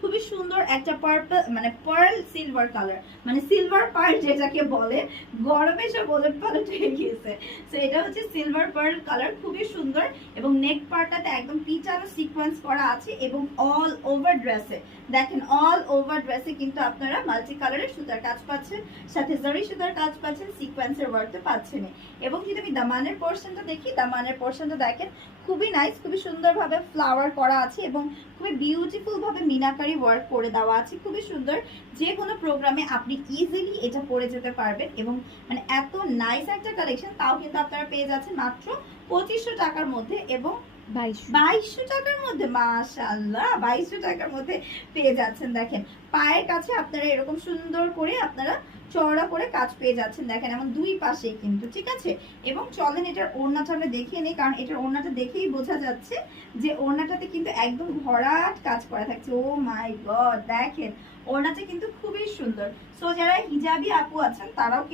খুবই সুন্দর একটা পার্পল মানে পার্ল সিলভার কালার, মানে সিলভার পার্ল যেটাকে বলে, গরমে সব ওলট পালট হয়ে গিয়েছে। তো এটা হচ্ছে সিলভার পার্ল কালার, খুবই সুন্দর। এবং নেক পার্টটাতে একদম পিটানো সিকোয়েন্স করা আছে এবং অল ওভার ড্রেসে দেখেন, অল ওভার ড্রেসে কিন্তু আপনারা মাল্টি কালারের সুতার কাজ পাচ্ছেন, সাথে জরি সুতার কাজ পাচ্ছেন, সিকোয়েন্সের ওয়ার্ক পাচ্ছেন। এবং যদি আমি দামানের পোর্শনটা দেখি, দামানের পোর্শনটা দেখেন খুবই নাইস, খুবই সুন্দরভাবে ফ্লাওয়ার করা আছে এবং খুবই বিউটিফুল ভাবে মিনাকারি ওয়ার্ক করে দেওয়া আছে, খুবই সুন্দর। যে কোনো প্রোগ্রামে আপনি ইজিলি এটা পরে যেতে পারবেন এবং মানে এত নাইস একটা কালেকশন, তাও কিন্তু আপনারা পেয়ে যাচ্ছেন মাত্র 2500 টাকার মধ্যে এবং 2200 টাকার মধ্যে। মাশাআল্লাহ, 2200 টাকার মধ্যে পেয়ে যাচ্ছেন। দেখেন পায়ের কাছে আপনারা এরকম সুন্দর করে আপনারা চওড়া করে কাজ পেয়ে যাচ্ছেন, দেখেন এমন দুই পাশেই কিন্তু, ঠিক আছে। এবং চলেন এটার ওড়নাটা আমরা দেখিয়ে নিই, কারণ এটার ওড়নাটা দেখেই বোঝা যাচ্ছে যে ওড়নাটাতে কিন্তু একদম ভরাট কাজ করা থাকছে। ও মাই গড, দেখেন ওড়নাটা কিন্তু খুবই সুন্দর। সো যারা হিজাবি আপু আছেন তারাও কিন্তু